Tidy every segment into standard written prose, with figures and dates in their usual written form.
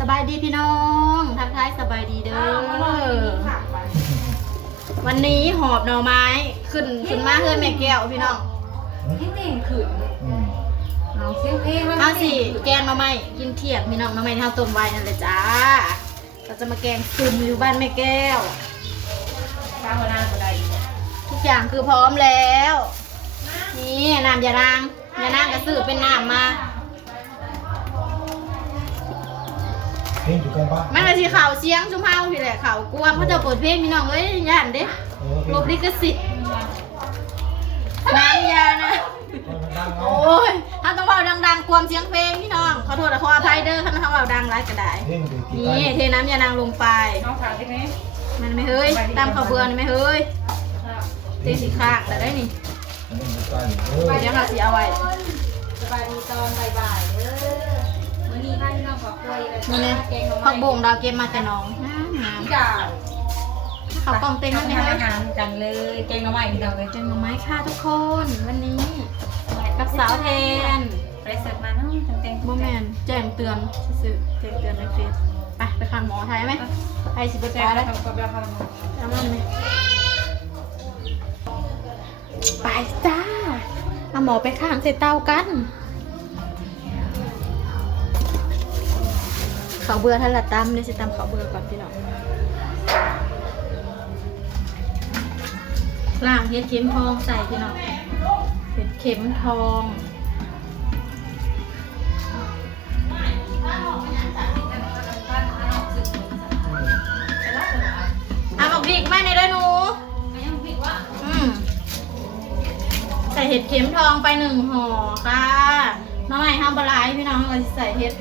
สบายดีพี่น้องทักทายสบายดีเด้อวันนี้หอบหน่อไม้ขึ้นมาเพื่อนแม่แก้วพี่น้องที่เต่งขืนเอาเสียงเพลงเอาสิแกงหน่อไม้กินเที่ยงพี่น้องหน่อไม้ที่เราต้มไว้นั่นเลยจ้าเราจะมาแกงซุ่มอยู่บ้านแม่แก้วข้าวหน้าก็ได้ทุกอย่างคือพร้อมแล้วนี่น้ำยานางกระสือเป็นน้ำมาเพลงอยู่กันปะมันเลยสิข่าวเสียงชุ่มเฮาพี่แหละข่าวกลัวเขาจะเปิดเพลงพี่น้องเอ้ยย่านเด้ลบลิขสิทธิ์น้ำยานะโอ้ยถ้าต้องเบาดังๆความเสียงเพลงพี่น้องขอโทษขออภัยเด้อถ้าเขาเบาดังไรก็ได้นี่เทน้ำยานางลงไปน้องขาใช่ไหมมันไม่เฮ้ยตามข้าวเบื่อนี่ไม่เฮ้ยเทสีข้างแต่ได้นี่เดี๋ยวเราสีเอาไว้สบายดีตอนบ่ายๆเด้อมื้อนี้ท่านน้องขอคุยนี่เลยผักบงดาวเกมมาแต่น้องน้ำจ้าข้าวกล่องเต็งนั่นเลยอาหารกันเลยแกงหน่อไม้พี่น้องเลยแกงหน่อไม้ค่ะทุกคนวันนี้กับสาวแทนไปเสิร์ฟมาเนาะเต็งโมแมนแจ้งเตือนซื่อแจ้งเตือนในเฟซไปคันหมอไทยไหมไทยสิบเปอร์เซ็นต์แล้วเอามันไหมไปจ้าเอาหมอไปข้างเสร็จเตากันเขาเบื่อท่านละตั้มเลยสิตั้มเขาเบื่อก่อนพี่น้องล่างเห็ดเข็มทองใส่พี่น้องเห็ดเข็มทองเอาบอกดิกมาในด้วยหนูใส่เห็ดเข็มทองไป1ห่อค่ะน้องใหม่ห้ามปลาไหลพี่น้องเราจะใส่เห็ด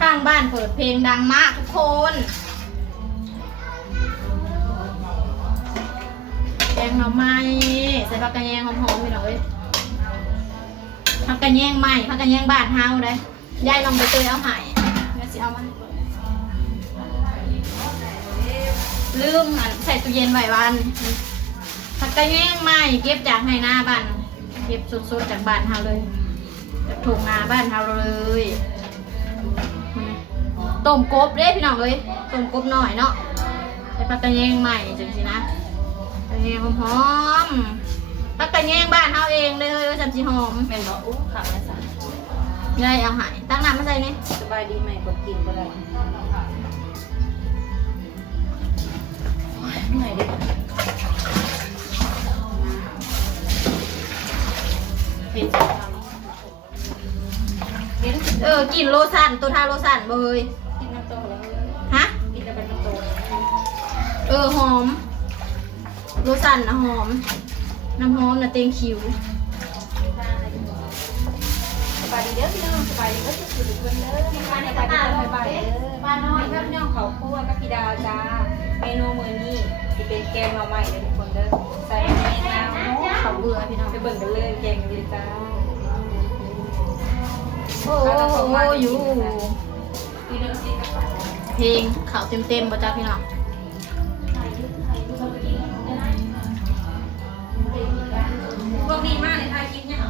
ข้างบ้านเปิดเพลงดังมากทุกคนแกงหน่อไม้ใส่ผักกระแยงหอมๆพี่น้องเอ้ยผักกระแยงใหม่ผักกระแยงบ้านเฮาได้ยายลองไปเตยเอาใหายเดี๋ยวสิเอามาลืมใส่ตู้เย็นไว้วันผักกระแยงใหม่เก็บจากในหน้าบ้านเก็บสดๆจากบ้านเฮาเลยจากถุงนาบ้านเฮาเลยต้มกบเด้พี่น้องเลยต้มกบหน่อยเนาะใส่ผักกระแยงใหม่จังสินะกระแยงหอมๆผักกระแยงบ้านเฮาเองเลยว่าจังสิหอมเป็นบ่อู้ขาไม่ใส่ยายเอาหายตั้งน้ำมาใส่นี่สบายดีไหมกดกินก็ได้เหนื่อยดิกินโลสันตัวทาโลสันเบยกินน้ำโตแล้วฮะกินแล้วเป็นน้ำโตหอมโลสันนะหอมน้ำหอมนะเต็งคิวสบายดีเด้อพี่น้องสบายดีก็สุดๆคนเด้อมาในบ้านบ่ายๆเด้อบ้านน้อยครับน้องเขาคั่วกับพี่ดาวจ้าเมนูมื้อนี้สิเป็นแกงหน่อไม้เด้อทุกคนเด้อใส่แมงดาเขาเบื่อพี่น้องไปเบิ่งกันเลยแกงเลยจ้าโอ้อยู่เพลงเขาเต็มบ่จ้าพี่น้องพวกนี้มากเลยถ่ายคลิปเนี่ย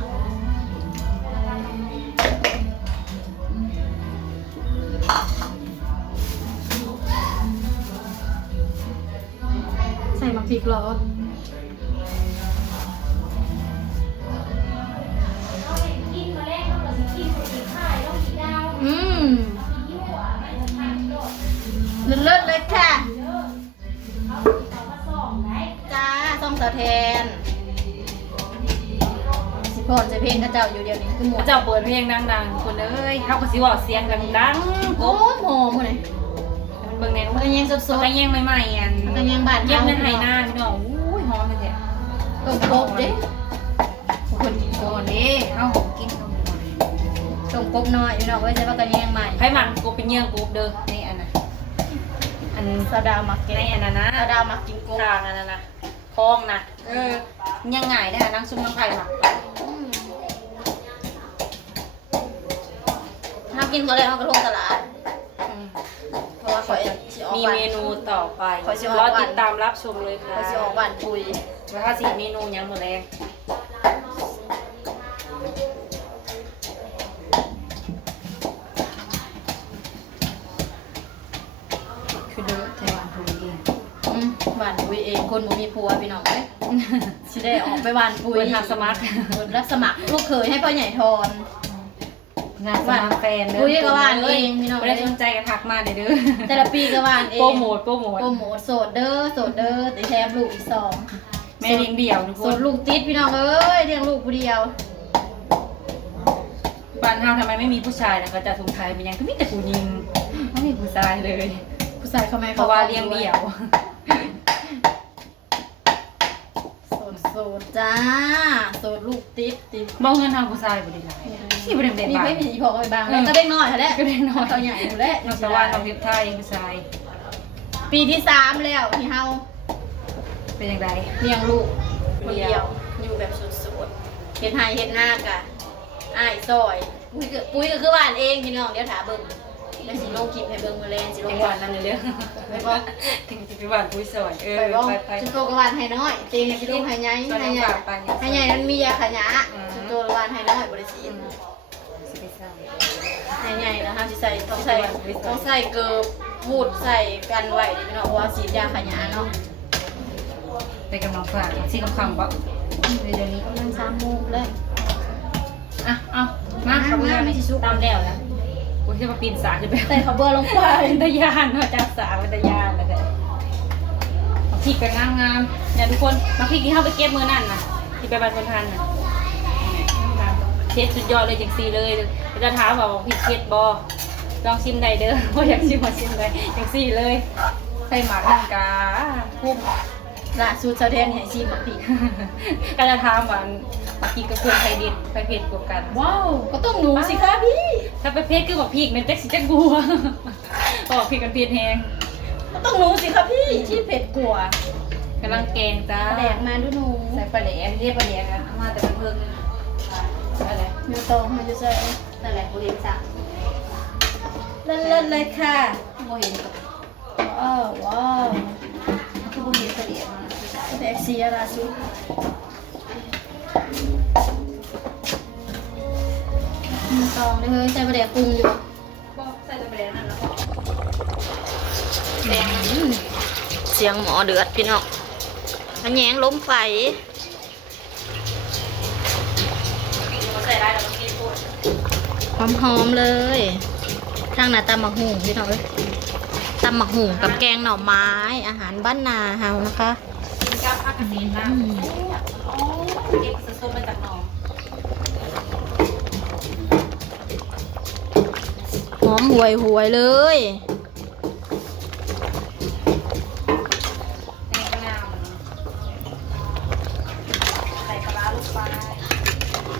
ใส่มะพริกเหรอเลิศเลยค่ะจ้าส่งสะแทนสิพรจะเพลงกระเจ้าอยู่เดียวนี้คือหมดเจ้าเปิดเพลงดังๆคนเอ้ยเขาก็สิว่าเสียงดังๆโอ้โหหมดเลยเบิ่งแนวมันก็ยังสดๆก็ยังใหม่ๆอันก็ยังบาดเย็บในไหหน้าพี่น้องอุ้ยหอมเลยแท้ต้มกบเด้คนกินก่อนเด้เอาหอมกินต้มกบน้อยพี่น้องไว้ใช้ปากกระแยงใหม่ไผ่มันกบเป็นเยื่อกบเด้อนี่อันน่ะอันซาดามักกินในอันนั้นนะซาดามักกินกบทางอันนั้นนะคลองนะยังไงได้นั่งซุ่มน้ำไผ่หมักถ้ากินก็เลยเอากระทงตลาดเพราะว่าขอยมีเมนูต่อไปรอติดตามรับชมเลยค่ะขอยจะออกหวานปุยแล้วถ้าสีเมนูยังหมดแรง คนบ่มีผัวพี่น้องเอ้ยสิได้ออกไปหวานปุ๋ย เปิดทางสมัคร เปิดรับสมัครลูกเคยให้พ่อใหญ่ทอน งานสมัครแฟน ปุ๋ยก็หวานเองพี่น้อง ไม่ได้สนใจกันทักมาเด้อ แต่ละปีก็หวานเอง โปรโมท โปรโมทโสดเด้อแต่แถมลูกอีกสอง แม่เลี้ยงเดี่ยวทุก โส คน ดลูกติดพี่น้องเอ้ยเลี้ยงลูกผู้เดียว บ้านเฮาทำไมไม่มีผู้ชายนะก็จะสงสัยเป็นยังคือมีแต่ผู้หญิงไม่มีผู้ชายเลย ผู้ชายเขาไม่ เพราะว่าเลี้ยงเดี่ยว โสดจ้าโสดลูกติด บ่เงินทางผู้ชายบ่ได้หลายนี่บ่ได้เด็ด มี บ้าน ไม่มีพอไปบ้างแล้วก็เด็กน้อยค่ะแหละ ก็ได้น้อย เขาใหญ่อยู่แล้ว นอกจากว่าเราเฮ็ดไทยผู้ชาย ปีที่3แล้วที่เฮา เป็นจังได เลี้ยงลูกคนเดียวอยู่แบบสุดๆเฮ็ดไห้เฮ็ดหน้ากะอ้ายซอยปุ้ยก็คือหวานเองพี่น้องเดี๋ยวถาเบิ่งเดี๋ยวสิลงคลิปให้เบิ่งมื้อแลงสิล จั ง งห ห วั วา ด น นั้นเลยเด้อ ไปบ่ ถึงสิไปบ้านผู้สวยไปบ่ ไป ชุดโตกหวานให้น้อยเตียงให้พี่ลูกให้ใหญ่ให้ใหญ่ให้ใหญ่นั้นมียาขยะชุดโตหวานให้น้อยบ่ได้สิ สิไปสร้าง ให้ใหญ่นะคะสิใส่ต้องใส่เกิบพูดใส่กันไว้พี่น้องเพราะว่าสีดยาขยะเนาะ ไปกำลังฝากสิคำๆบ่เดี๋ยวนี้ กำลัง3โมงแล้ว อ่ะเอามาขับเรือตามแล้วนะกูจะมาปีนสาขึ้นไป ใส่ข้าวเบอร์ลงไป เป็นตะยานเนาะจากสาเป็นตะยานแล้วแต่มาพริกกันงามๆเนี่ยทุกคนมาพริกที่เข้าไปเก็บมือนั่นนะที่ไปบ้านคนทันน่ะเช็ดสุดยอดเลยจังซีเลยจะถามว่าพริกเช็ดบอลองชิมได้เด้อว่าอยากชิมมาชิมได้จังซีเลยใส่หมากนั่งกาพุ่ม ล่าสุดเซาแทนให้ชิมบักพริก ก็จะถามว่ามาพริกกับคนไทยดิบไปเผ็ดกว่ากัน ว้าวก็ต้องหนูสิคะพี่ ถ้าไปเผ็ดคือบอกพริกมันเต็กสิจะกลัวบอกพริกกันเผ็ดแห้ง ก็ต้องหนูสิคะพี่ที่เผ็ดกว่าก ำลังแกงจ้า แดกมาดูหนู ใส่ปลาแดกเรียกปลาแดกอะเอามาแต่เป็นเพิ่งอะไร เนื้อโตมันจะใส่นั่นแหละกูเรียนสั่งเล่นๆเลยค่ะ โมเห็นกับ ว้าวว้าว คือโมเห็นปลาแดกมา แดกเสียล่าสุดเนื้อตองเลยเฮ้ยใส่ปลาแดกปรุงอยู่ บอกใส่แต่ปลาแดกนั่นแล้วก็ แดงเสียงหมอเดือดพี่น้องอันแยงล้มไฟ ใส่ได้แล้วก็กินพูด หอมๆเลยทางหน้าตำหมักหุ่งพี่น้องเอ้ยตำหมักหุ่งกับแกงหน่อไม้อาหารบ้านนาเฮานะคะ กินกับผักกระเทียมนะอ๋อเก็บสดๆมาจากหนอง หอมหวยเลย ในกระนาวใส่ปลาร้าลูกปลา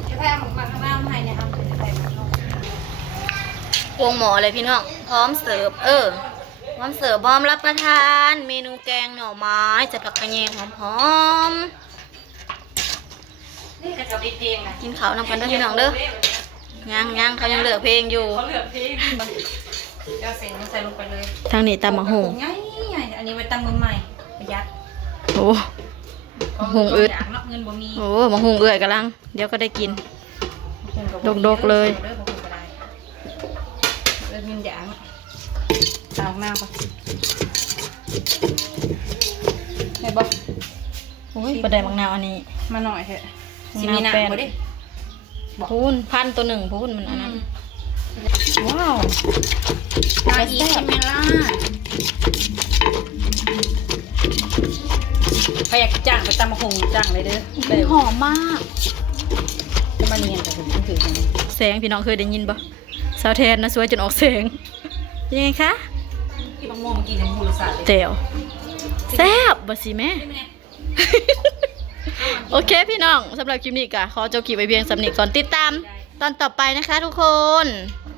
จะแพ้หมูหมักข้างหน้ามาให้เนี่ยครับใส่หมักลง วงหมอเลยพี่น้องพร้อมเสิร์ฟพร้อมเสิร์ฟพร้อมรับประทาน เมนูแกงหน่อไม้จัดผักกระเยงหอม นี่กระจับดีเตียงนะ ๆกินข้าวนำกันเด้อพี่น้องเด้อยังเขายังเหลือเพลงอยู่ เขาเหลือเพลงเดี๋ยวใส่ลงไปเลย ทางนี้ตำหมักหุ่ง ง่ายๆอันนี้ไว้ตั้งมือใหม่ประหยัด โอ้หมักหุ่งอึด อยากเนาะเงินบ่มี โอ้หมักหุ่งเอื่อยกำลังเดี๋ยวก็ได้กิน ดกๆเลย เลิกเงินอยางตามหน้าปะเห็นปะ โอ้ยประเดี๋ยวมังนาวอันนี้ มาหน่อยเถอะสิมีหนังบ่ดิ พูนพันตัวหนึ่งพูนมันอันนั้นว้าว ตาอีชิเมล่าใครอยากจ้างไปตำมะฮงจ้างเลยเด้อเดี๋ยว หอมมาก จะมาเนียนแต่ผมถือกัน แสงพี่น้องเคยได้ยินปะสาวแทนนะสวยจนออกแสงยังไงคะ ที่มะม่วงเมื่อกี้น้ำมูลสาดเลย เจ๋วแซ่บบะสิแม่ โอเคพี่น้องสำหรับคลิปนี้ก็ขอจบคลิปไว้เพียงสำนึกก่อนติดตามตอนต่อไปนะคะทุกคน บ